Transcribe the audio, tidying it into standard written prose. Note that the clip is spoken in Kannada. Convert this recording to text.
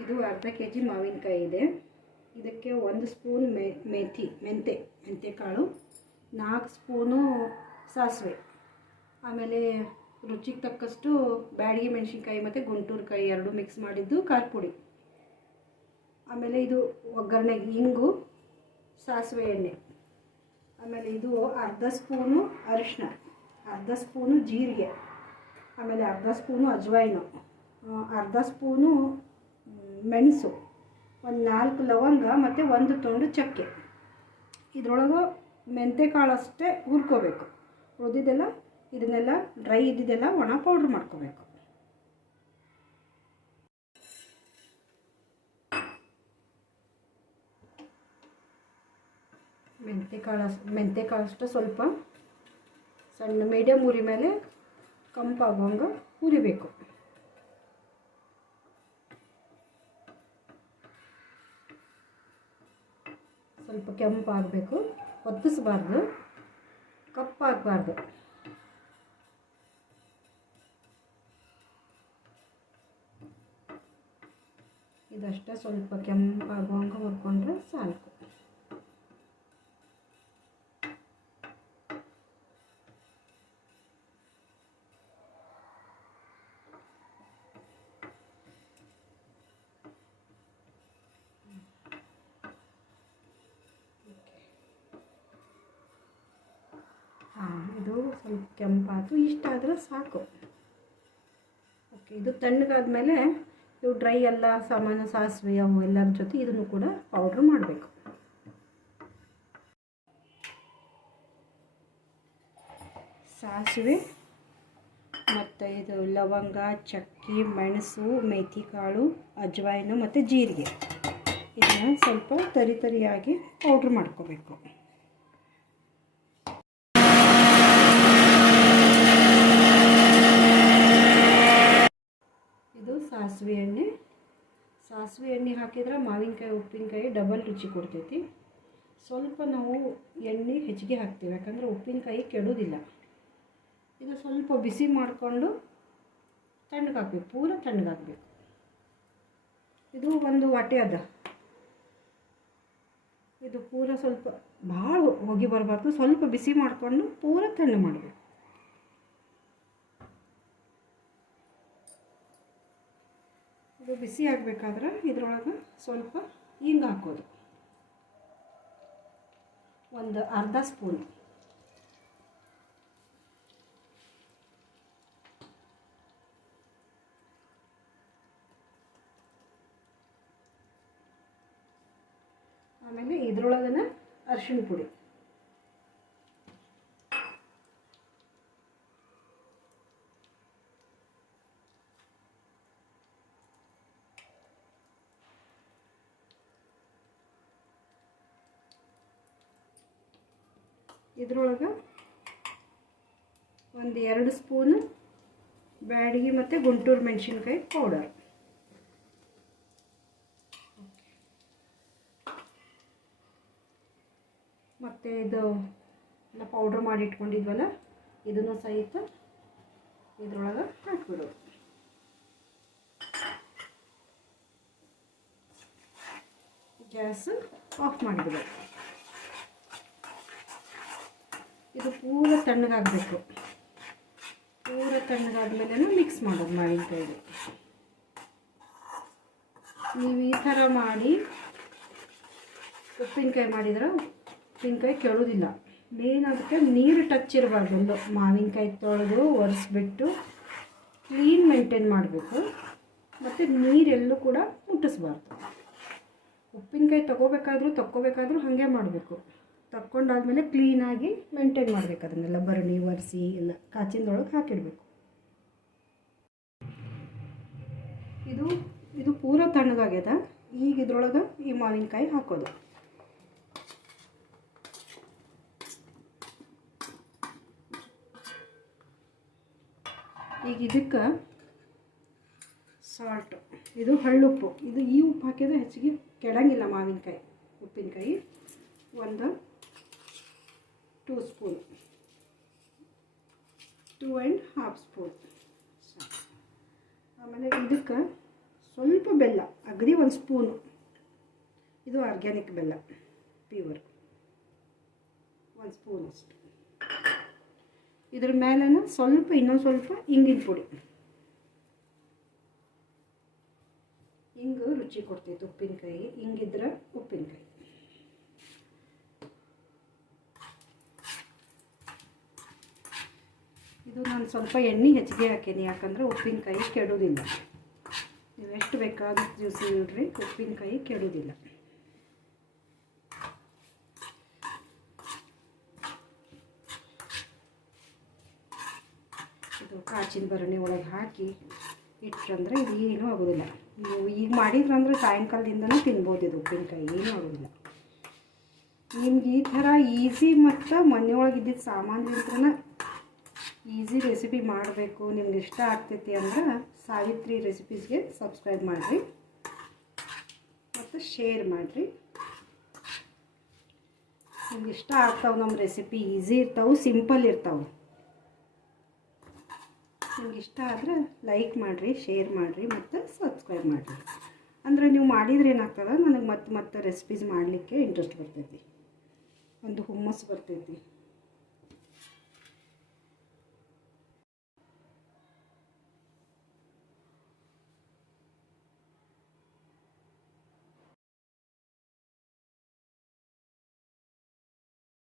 ಇದು ಅರ್ಧ ಕೆಜಿ ಮಾವಿನಕಾಯಿ ಇದೆ. ಇದಕ್ಕೆ 1 ಸ್ಪೂನ್ ಮೆಂತೆ ಕಾಳು, 4 ಸ್ಪೂನು ಸಾಸಿವೆ, ಆಮೇಲೆ ರುಚಿಗೆ ತಕ್ಕಷ್ಟು ಬ್ಯಾಡಗಿ ಮೆಣಸಿನ್ಕಾಯಿ ಮತ್ತು ಗುಂಟೂರು ಕಾಯಿ 2 ಮಿಕ್ಸ್ ಮಾಡಿದ್ದು ಖಾರ ಪುಡಿ, ಆಮೇಲೆ ಇದು ಒಗ್ಗರಣೆಗೆ ಹಿಂಗು, ಸಾಸಿವೆ ಎಣ್ಣೆ, ಆಮೇಲೆ ಇದು ಅರ್ಧ ಸ್ಪೂನು ಅರಿಶಿನ, ಅರ್ಧ ಸ್ಪೂನು ಜೀರಿಗೆ, ಆಮೇಲೆ ಅರ್ಧ ಸ್ಪೂನು ಅಜ್ವಾಯಿನು, ಅರ್ಧ ಸ್ಪೂನು ಮೆಣಸು, ಒಂದು 4 ಲವಂಗ ಮತ್ತು 1 ತುಂಡು ಚಕ್ಕೆ. ಇದರೊಳಗೆ ಮೆಂತೆ ಕಾಳು ಅಷ್ಟೇ ಹುರ್ಕೋಬೇಕು. ಉಳಿದಿದ್ದೆಲ್ಲ ಇದನ್ನೆಲ್ಲ ಡ್ರೈ ಇದ್ದಿದ್ದೆಲ್ಲ ಒಣ ಪೌಡ್ರ್ ಮಾಡ್ಕೋಬೇಕು. ಮೆಂತೆ ಕಾಳು ಅಷ್ಟು ಸ್ವಲ್ಪ ಸಣ್ಣ ಮೀಡಿಯಮ್ ಉರಿ ಮೇಲೆ ಕಂಪಾಗುವಂಗೆ ಹುರಿಬೇಕು. ಸ್ವಲ್ಪ ಕೆಂಪಾಗಬೇಕು, ಹೊತ್ತಿಸಬಾರ್ದು, ಕಪ್ಪಾಗಬಾರ್ದು. ಇದಷ್ಟೇ ಸ್ವಲ್ಪ ಕೆಂಪಾಗುವಂಗೆ ಹುರ್ಕೊಂಡ್ರೆ ಸಾಕು. ಇದು ಸ್ವಲ್ಪ ಕೆಂಪಾಯಿತು, ಇಷ್ಟಾದರೆ ಸಾಕು. ಓಕೆ, ಇದು ತಣ್ಣಗಾದ್ಮೇಲೆ ಇವು ಡ್ರೈ ಎಲ್ಲ ಸಾಮಾನು ಸಾಸಿವೆ ಅವು ಎಲ್ಲರ ಜೊತೆ ಇದನ್ನು ಕೂಡ ಪೌಡ್ರ್ ಮಾಡಬೇಕು. ಸಾಸಿವೆ ಮತ್ತು ಇದು ಲವಂಗ, ಚಕ್ಕೆ, ಮೆಣಸು, ಮೇಥಿ ಕಾಳು, ಅಜ್ವಾಯಿನು ಮತ್ತು ಜೀರಿಗೆ ಇದನ್ನು ಸ್ವಲ್ಪ ತರಿಯಾಗಿ ಪೌಡ್ರ್ ಮಾಡ್ಕೋಬೇಕು. ಇದು ಸಾಸಿವೆ ಎಣ್ಣೆ ಹಾಕಿದ್ರೆ ಮಾವಿನಕಾಯಿ ಉಪ್ಪಿನಕಾಯಿ ಡಬಲ್ ರುಚಿ ಕೊಡ್ತೈತಿ. ಸ್ವಲ್ಪ ನಾವು ಎಣ್ಣೆ ಹೆಚ್ಚಿಗೆ ಹಾಕ್ತೀವಿ, ಯಾಕಂದರೆ ಉಪ್ಪಿನಕಾಯಿ ಕೆಡೋದಿಲ್ಲ. ಇದು ಸ್ವಲ್ಪ ಬಿಸಿ ಮಾಡಿಕೊಂಡು ತಣ್ಣಗಾಕಬೇಕು, ಪೂರ ತಣ್ಣಗಾಕಬೇಕು. ಇದು ಒಂದು ವಾಟೆ ಅದ, ಇದು ಪೂರ ಸ್ವಲ್ಪ ಭಾಳ ಹೋಗಿ ಬರಬಾರ್ದು, ಸ್ವಲ್ಪ ಬಿಸಿ ಮಾಡಿಕೊಂಡು ಪೂರ ತಣ್ಣಗೆ ಮಾಡಬೇಕು. ಇದು ಬಿಸಿ ಆಗಬೇಕಾದ್ರೆ ಇದರೊಳಗೆ ಸ್ವಲ್ಪ ಹಿಂಗೆ ಹಾಕೋದು, ಒಂದು ಅರ್ಧ ಸ್ಪೂನ್. ಆಮೇಲೆ ಇದರೊಳಗನ ಅರಿಶಿಣ ಪುಡಿ, ಇದರೊಳಗೆ ಒಂದು 2 ಸ್ಪೂನು ಬ್ಯಾಡಗಿ ಮತ್ತು ಗುಂಟೂರು ಮೆಣಸಿನ್ಕಾಯಿ ಪೌಡರ್, ಮತ್ತು ಇದು ಎಲ್ಲ ಪೌಡ್ರ್ ಮಾಡಿ ಇಟ್ಕೊಂಡಿದ್ವಲ್ಲ ಇದನ್ನು ಸಹಿತ ಇದರೊಳಗೆ ಹಾಕ್ಬಿಡೋದು. Gas off ಮಾಡಿಬಿಡೋದು. ಇದು ಪೂರ ತಣ್ಣಗಾಗಬೇಕು. ಪೂರ ತಣ್ಣಗಾದ್ಮೇಲೆ ಮಿಕ್ಸ್ ಮಾಡೋದು ಮಾವಿನಕಾಯಿಗೆ. ನೀವು ಈ ಥರ ಮಾಡಿ ಉಪ್ಪಿನಕಾಯಿ ಮಾಡಿದ್ರೆ ಉಪ್ಪಿನಕಾಯಿ ಕೆಡೋದಿಲ್ಲ. ಮೇನ್ ಅದಕ್ಕೆ ನೀರು ಟಚ್ ಇರಬಾರ್ದು. ಮಾವಿನಕಾಯಿ ತೊಳೆದು ಒರೆಸ್ಬಿಟ್ಟು ಕ್ಲೀನ್ ಮೇಂಟೈನ್ ಮಾಡಬೇಕು, ಮತ್ತು ನೀರೆಲ್ಲೂ ಕೂಡ ಮುಟ್ಟಿಸ್ಬಾರ್ದು. ಉಪ್ಪಿನಕಾಯಿ ತಗೋಬೇಕಾದ್ರೂ ಹಾಗೆ ಮಾಡಬೇಕು. ತಕ್ಕೊಂಡಾದ್ಮೇಲೆ ಕ್ಲೀನಾಗಿ ಮೇಂಟೈನ್ ಮಾಡಬೇಕು. ಅದನ್ನೆಲ್ಲ ಬರಣಿ ಒರೆಸಿ ಎಲ್ಲ ಕಾಚಿನದೊಳಗೆ ಹಾಕಿಡಬೇಕು. ಇದು ಪೂರ ತಣ್ಣಗಾಗ್ಯದ. ಈಗ ಇದ್ರೊಳಗೆ ಈ ಮಾವಿನಕಾಯಿ ಹಾಕೋದು. ಈಗ ಇದಕ್ಕೆ ಸಾಲ್ಟ್, ಇದು ಹಳ್ಳುಪ್ಪು. ಈ ಉಪ್ಪು ಹಾಕಿದ್ರೆ ಹೆಚ್ಚಿಗೆ ಕೆಡಂಗಿಲ್ಲ ಮಾವಿನಕಾಯಿ. ಉಪ್ಪಿನಕಾಯಿ ಒಂದು 2 ಸ್ಪೂನ್, 2.5 ಸ್ಪೂನ್. ಆಮೇಲೆ ಇದಕ್ಕೆ ಸ್ವಲ್ಪ ಬೆಲ್ಲ, ಅಗದಿ 1 ಸ್ಪೂನು. ಇದು ಆರ್ಗ್ಯಾನಿಕ್ ಬೆಲ್ಲ, ಪ್ಯೂರ್ 1 ಸ್ಪೂನ್ ಅಷ್ಟು. ಇದ್ರ ಮೇಲೆ ಸ್ವಲ್ಪ ಇನ್ನೊಂದು ಸ್ವಲ್ಪ ಹಿಂಗಿನ ಪುಡಿ. ಹಿಂಗು ರುಚಿ ಕೊಡ್ತೈತೆ ಉಪ್ಪಿನಕಾಯಿ, ಹಿಂಗಿದ್ರೆ ಉಪ್ಪಿನಕಾಯಿ. ಇದು ನಾನು ಸ್ವಲ್ಪ ಎಣ್ಣೆ ಹೆಚ್ಚಿಗೆ ಹಾಕೀನಿ, ಯಾಕಂದ್ರೆ ಉಪ್ಪಿನಕಾಯಿ ಕೆಡೋದಿಲ್ಲ. ನೀವು ಎಷ್ಟು ಬೇಕಾದ್ರೂ ಜ್ಯೂಸ್ ಇಡ್ರಿ, ಉಪ್ಪಿನಕಾಯಿ ಕೆಡೋದಿಲ್ಲ. ಇದು ಕಾಚಿನ ಭರಣಿ ಒಳಗೆ ಹಾಕಿ ಇಟ್ರಂದ್ರೆ ಇದು ಏನೂ ಆಗೋದಿಲ್ಲ. ನೀವು ಈಗ ಮಾಡಿದ್ರಂದ್ರೆ ಸಾಯಂಕಾಲದಿಂದನೂ ತಿನ್ಬೋದು. ಇದು ಉಪ್ಪಿನಕಾಯಿ ಏನೂ ಆಗೋದಿಲ್ಲ. ನಿಮ್ಗೆ ಈ ಥರ ಈಸಿ ಮತ್ತು ಮನೆಯೊಳಗಿದ್ದಿದ್ದು ಸಾಮಾನ್ಯಂತ್ರನ ಈಸಿ ರೆಸಿಪಿ ಮಾಡಬೇಕು, ನಿಮ್ಗೆ ಇಷ್ಟ ಆಗ್ತೈತಿ ಅಂದ್ರೆ ಸಾವಿತ್ರಿ ರೆಸಿಪೀಸ್ಗೆ ಸಬ್ಸ್ಕ್ರೈಬ್ ಮಾಡಿರಿ ಮತ್ತು ಶೇರ್ ಮಾಡಿರಿ. ನಿಮ್ಗೆ ಇಷ್ಟ ಆಗ್ತಾವೆ ನಮ್ಮ ರೆಸಿಪಿ, ಈಸಿ ಇರ್ತಾವೆ, ಸಿಂಪಲ್ ಇರ್ತಾವೆ. ನಿಮ್ಗೆ ಇಷ್ಟ ಆದರೆ ಲೈಕ್ ಮಾಡಿರಿ, ಶೇರ್ ಮಾಡಿರಿ ಮತ್ತು ಸಬ್ಸ್ಕ್ರೈಬ್ ಮಾಡಿರಿ. ಅಂದರೆ ನೀವು ಮಾಡಿದ್ರೆ ಏನಾಗ್ತದೆ, ನನಗೆ ಮತ್ತೆ ರೆಸಿಪೀಸ್ ಮಾಡಲಿಕ್ಕೆ ಇಂಟ್ರೆಸ್ಟ್ ಬರ್ತೈತಿ, ಒಂದು ಹುಮ್ಮಸ್ಸು ಬರ್ತೈತಿ.